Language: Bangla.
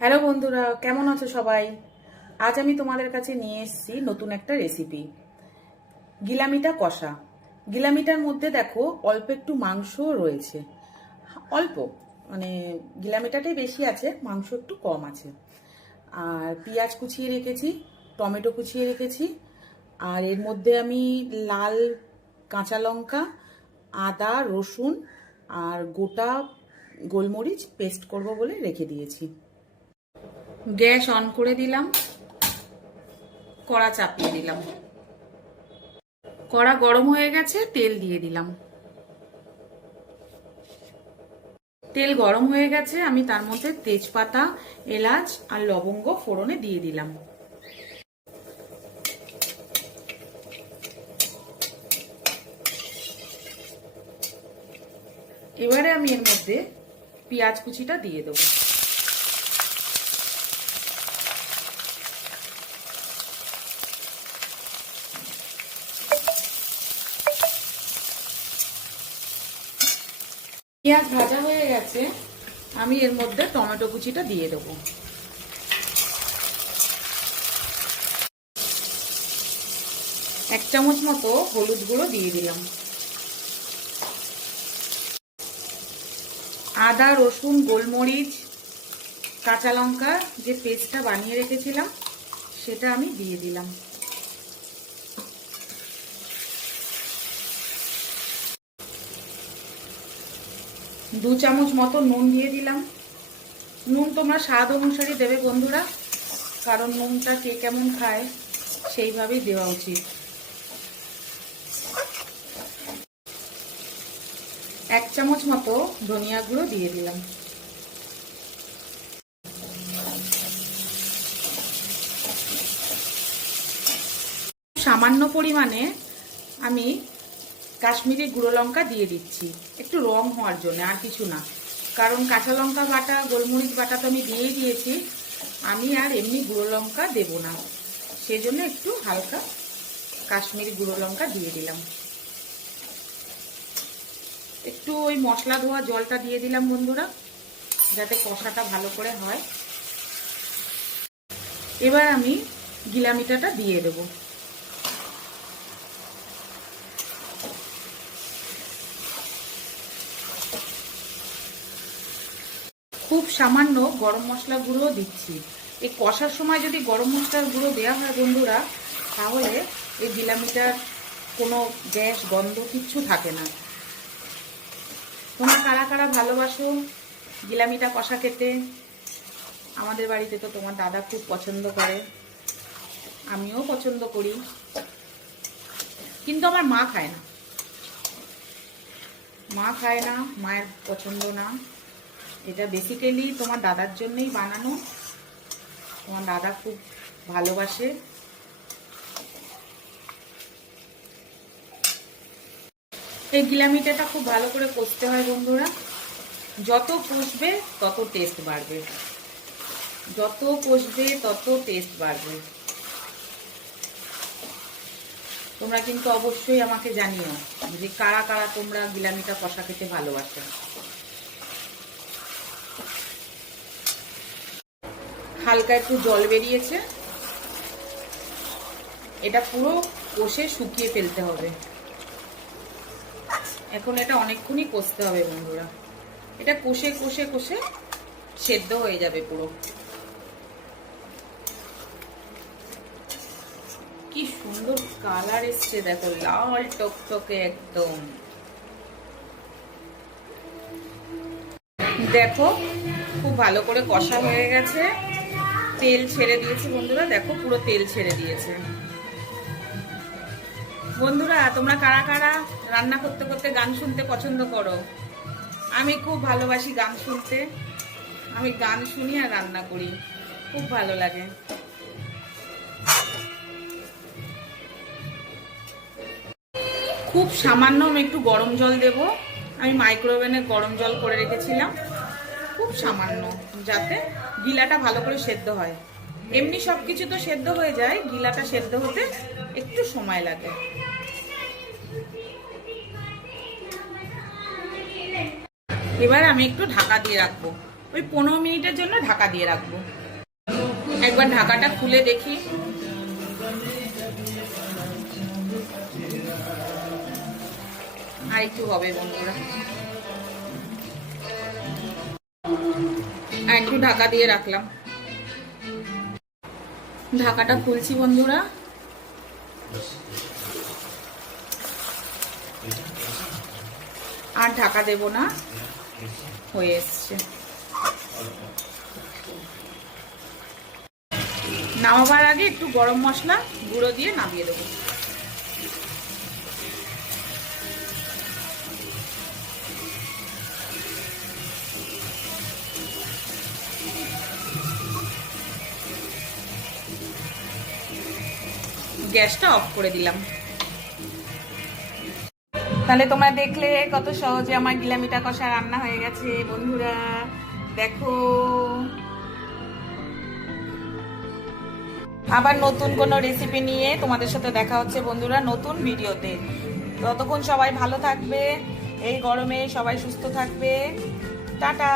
হ্যালো বন্ধুরা, কেমন আছো সবাই? আজ আমি তোমাদের কাছে নিয়ে এসেছি নতুন একটা রেসিপি গিলামিটা কষা। গিলামিটার মধ্যে দেখো অল্প একটু মাংস রয়েছে। অল্প মানে গিলামিটাটাই বেশি আছে, মাংস একটু কম আছে। আর পেঁয়াজ কুচিয়ে রেখেছি, টমেটো কুচিয়ে রেখেছি। আর এর মধ্যে আমি লাল কাঁচা লঙ্কা, আদা, রসুন আর গোটা গোলমরিচ পেস্ট করব বলে রেখে দিয়েছি। গ্যাস অন করে দিলাম, কড়া চাপিয়ে দিলাম। কড়া গরম হয়ে গেছে, তেল দিয়ে দিলাম। তেল গরম হয়ে গেছে, আমি তার মধ্যে তেজপাতা, এলাচ আর লবঙ্গ ফোড়নে দিয়ে দিলাম। এবারে আমি এর মধ্যে পেঁয়াজ কুচিটা দিয়ে দেবো। পেঁয়াজ ভাজা হয়ে গেছে, আমি এর মধ্যে টমেটো কুচিটা দিয়ে দেবো। এক চামচ মতো হলুদ গুঁড়ো দিয়ে দিলাম। আদা, রসুন, গোলমরিচ, কাঁচা লঙ্কা যে পেস্টটা বানিয়ে রেখেছিলাম, সেটা আমি দিয়ে দিলাম। দু চামচ মতো নুন দিয়ে দিলাম। নুন তোমরা স্বাদ অনুসারে দেবে বন্ধুরা, কারণ নুনটা কে কেমন খায় সেইভাবেই দেওয়া উচিত। এক চামচ মতো ধনিয়া গুঁড়ো দিয়ে দিলাম। সামান্য পরিমাণে আমি কাশ্মীরি গুঁড়ো লঙ্কা দিয়ে দিচ্ছি। একটু রং হওয়ার জন্য, আর কিছু না। কারণ কাঁচা লঙ্কা বাটা, গোলমরিচ বাটা তো আমি দিয়েই দিয়েছি। আমি আর এমনি গুঁড়ো লঙ্কা দেব না। সেই জন্য একটু হালকা কাশ্মীরি গুঁড়ো লঙ্কা দিয়ে দিলাম। একটু ওই মশলা ধোয়া জলটা দিয়ে দিলাম বন্ধুরা, যাতে কষাটা ভালো করে হয়। এবার আমি গিলামিটাটা দিয়ে দেবো। খুব সামান্য গরম মশলা গুঁড়ো দিচ্ছি। এই কষার সময় যদি গরম মশলার গুঁড়ো দেওয়া হয় বন্ধুরা, তাহলে এই জিলামিটার কোনো গ্যাস, গন্ধ কিচ্ছু থাকে না। তোমরা কারা কারা ভালোবাসো জিলামিটা কষা খেতে? আমাদের বাড়িতে তো তোমার দাদা খুব পছন্দ করে। আমিও পছন্দ করি। কিন্তু আমার মা খায় না। মা খায় না, মায়ের পছন্দ না। এটা বেসিক্যালি তোমার দাদার জন্যই বানানো। তোমার দাদা খুব ভালোবাসে। এই গিলামিটাটা খুব ভালো করে কষতে হয় বন্ধুরা। যত কষবে, তত টেস্ট বাড়বে। যত কষবে, তত টেস্ট বাড়বে। তোমরা কিন্তু অবশ্যই আমাকে জানিও যে কারা কারা তোমরা গিলামিটা কষা খেতে ভালোবাসে। হালকা একটু জল বেরিয়েছে। এটা পুরো কষে শুকিয়ে ফেলতে হবে। এখন এটা অনেকক্ষণই কষতে হবে বন্ধুরা। এটা কষে কষে কষে সেদ্ধ হয়ে যাবে পুরো। কি সুন্দর কালার এসছে, দেখো, লাল টকটকে একদম। দেখো, খুব ভালো করে কষা হয়ে গেছে। তেল ছেড়ে দিয়েছে বন্ধুরা, দেখো পুরো তেল ছেড়ে দিয়েছে। বন্ধুরা, তোমরা কারা কারা রান্না করতে করতে গান শুনতে পছন্দ করো? আমি খুব ভালোবাসি গান শুনতে। আমি গান শুনি আর রান্না করি। খুব ভালো লাগে। খুব সামান্য আমি একটু গরম জল দেব। আমি মাইক্রোওভেনে গরম জল করে রেখেছিলাম। খুব সামান্য, যাতে গিলাটা ভালো করে সেদ্ধ হয়। এমনি সব কিছু তো সেদ্ধ হয়ে যায়, গিলাটা সেদ্ধ হতে একটু সময় লাগে। এবার আমি একটু ঢাকা দিয়ে রাখব। ওই পনেরো মিনিটের জন্য ঢাকা দিয়ে রাখব। একবার ঢাকাটা খুলে দেখি। আর একটু হবে বন্ধুরা। একটু ঢাকা দিয়ে রাখলাম। ঢাকাটা খুলছি বন্ধুরা। আর ঢাকা দেব না। হয়ে এসছে। নামাবার আগে একটু গরম মশলা গুঁড়ো দিয়ে নামিয়ে দেবো। গ্যাসটা অফ করে দিলাম। তাহলে তোমরা দেখলে কত সহজে আমার গিলামিটা কষা রান্না হয়ে গেছে, বন্ধুরা। দেখো। আবার নতুন কোনো রেসিপি নিয়ে তোমাদের সাথে দেখা হচ্ছে, বন্ধুরা, নতুন ভিডিওতে। ততক্ষণ সবাই ভালো থাকবে, এই গরমে সবাই সুস্থ থাকবে। টাটা!